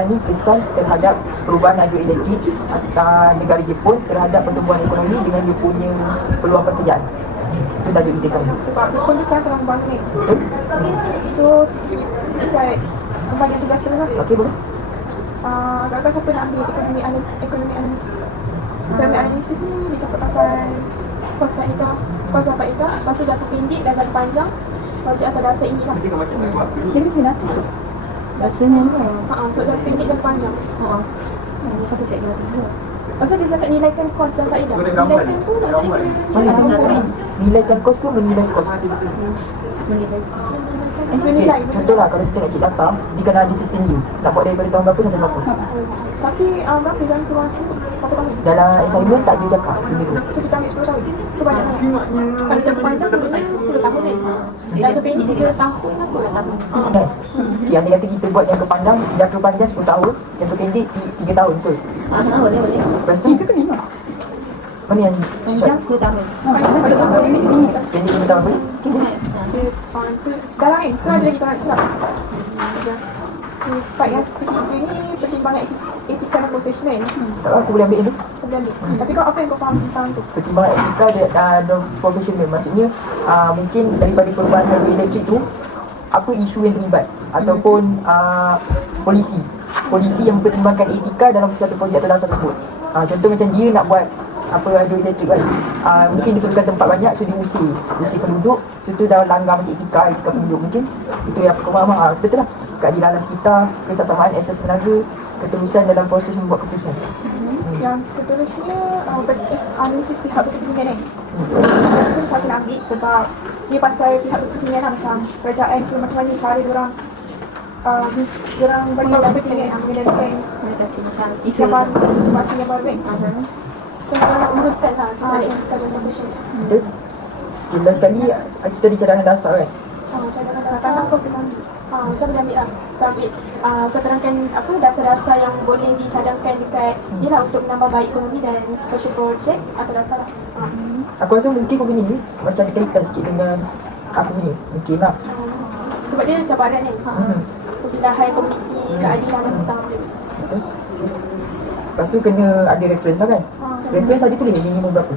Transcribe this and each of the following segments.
sekarang ni kesan terhadap perubahan hidroelektrik negara Jepun terhadap pertumbuhan ekonomi dengan dia punya peluang pekerjaan. Itu tajuk kita kami. Sebab Jepun tu sekarang tengah bangun ni. Betul? So, kembali yang tugas terus lah. Okey, boleh. Kakak siapa nak ambil ekonomi analisis? Ekonomi analisis ni dia cakap pasal kos faedah, kos dan faedah, lepas tu jangka pendek dan jangka panjang, projek atau dasar ini lah. Dia mesti nak rasanya ni. Untuk jangka pendek dan panjang. Satu tak ada tu. Pasal dia cakap nilaikan kos dan faedah. Nilaikan tu maksudnya Mana nilaikan kos tu menilai kos. nilai. Contohlah kalau kita nak cek data, dia kena ada certain year. Nak buat daripada tahun berapa sampai berapa. Tapi berapa jangka masa? Berapa tahun? Dalam assignment tak dia cakap benda tu. So kita ambil 10 tahun. Tu banyak sangat. Kalau jangka panjang sebenarnya 10 tahun ni. Jangka pendek 3 tahun lah kot. Kan? Okay, andai kata kita buat jangka panjang 10 tahun, jangka pendek 3 tahun betul. Boleh boleh. Lepas tu Itu ke 5? mana yang Panjang 10 tahun. pendek 5 tahun boleh? Sikit boleh? Dah lain ke ada lagi tahap silap? Part yang ketiga ni pertimbangan etika dan profesional. Tak apa, aku boleh ambil dulu. Tapi kau apa yang kau faham tentang tu? Pertimbangan etika dan profesional, maksudnya mungkin daripada perubahan hidroelektrik tu apa isu yang terlibat ataupun polisi yang mempertimbangkan etika dalam satu projek atau dalam tersebut. Contoh macam dia nak buat apa hidroelektrik kan, mungkin dia perlukan tempat banyak, so dia usir penduduk, so tu dah langgar macam etika penduduk. Mungkin itu yang aku faham. Betul lah, keadilan sekitar, kesamaan asas tenaga, keterusan dalam proses membuat keputusan. Yang seterusnya analisis pihak berkepentingan ni. Itu saya nak ambil sebab dia pasal pihak berkepentingan lah, macam kerajaan tu macam mana cara diorang berikan kepentingan mengendalikan isu yang baru, situasi yang baru kan. Macam mana nak uruskan lah secara etika dan profesional. Betul? Jelas sekali kita ada cadangan dasar kan. Cadangan dasar kau kena ambil. Saya boleh ambil lah. Saya terangkan apa dasar-dasar yang boleh dicadangkan dekat dia lah untuk menambah baik ekonomi dan social project atau dasar lah. Aku rasa mungkin kau punya ni macam ada kaitan sikit dengan aku punya. Mungkin lah. Sebab dia cabaran kan. Perpindahan komuniti, keadilan dan setengah benda. Lepas tu kena ada reference lah kan. Reference ada tulis minimum berapa?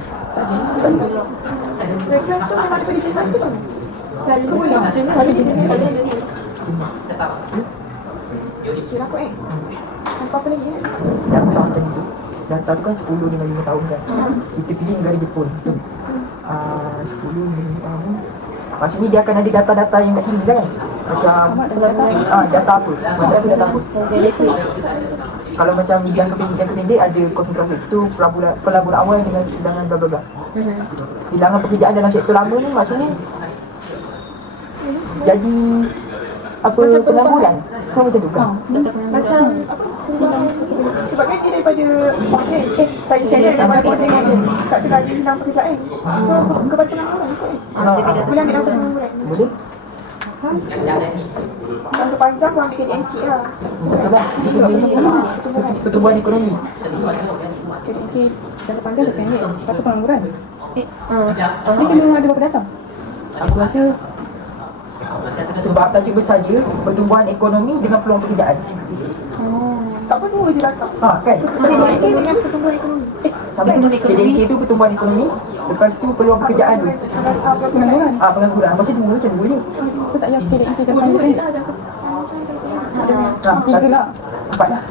Reference tu memang daripada jurnal ke macam mana? Selalu jurnal. Jurnal aku apa lagi ya? Data macam itu. Data tu kan 10 dengan 5 tahun kan. Kita pilih negara Jepun betul. 10 dengan 5 tahun. Maksudnya dia akan ada data-data yang kat sini kan. Macam data apa? Macam apa data apa? Kalau macam jangka pendek ada konsentrasi itu pelaburan awal dengan kehilangan bla bla bla. Kehilangan pekerjaan dalam sektor lama ni maksudnya jadi apa pengangguran ke macam tu kan? Macam apa? Sebab kan dia daripada model saya daripada model kan. Satu lagi hilang pekerjaan. So kepada pengangguran ikut ni. Boleh ambil data pengangguran. Boleh? Jangka panjang kau ambil KDNK lah. Betul lah. Pertumbuhan ekonomi. KDNK jangka panjang dan pendek. Lepas tu pengangguran. Asli kena ada berapa data? Aku rasa sebab tajuk besar dia pertumbuhan ekonomi dengan peluang pekerjaan. Tak apa dua je data. Kan? KDNK dengan pertumbuhan ekonomi. Sampai KDNK tu pertumbuhan ekonomi, lepas tu peluang pekerjaan tu. Pengangguran. Pengangguran. Macam dua je. So tak payah KDNK jangka panjang ni. Tiga lah. 4 lah.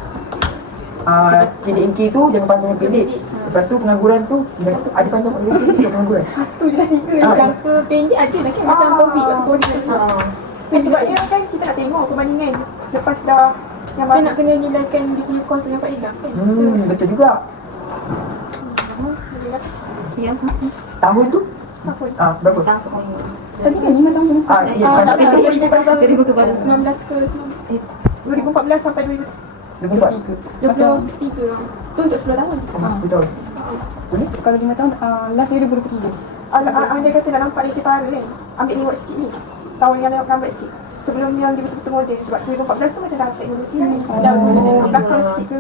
KDNK tu jangka panjang yang pendek. Lepas tu pengangguran tu ada panjang pengangguran. Satu je dah tiga. Jangka pendek ada lagi macam COVID. Sebab dia kan kita nak tengok perbandingan lepas dah yang kita nak kena nilaikan dia punya kos dengan faedah. Betul juga. Ya. Tahun tu? Berapa? Tadi kan 5 tahun semasa. Ya, Tapi kan. 2019 ke 2014 sampai 2023 lah. Tu untuk 10 tahun. Betul. Boleh? Kalau 5 tahun, last year 2023. Dia kata nak nampak dia kita kan. Ambil ni buat sikit ni. Tahun yang lambat sikit. Sebelum yang dia betul-betul modern. Sebab 2014 tu macam dah teknologi ni. Dah belakang sikit ke.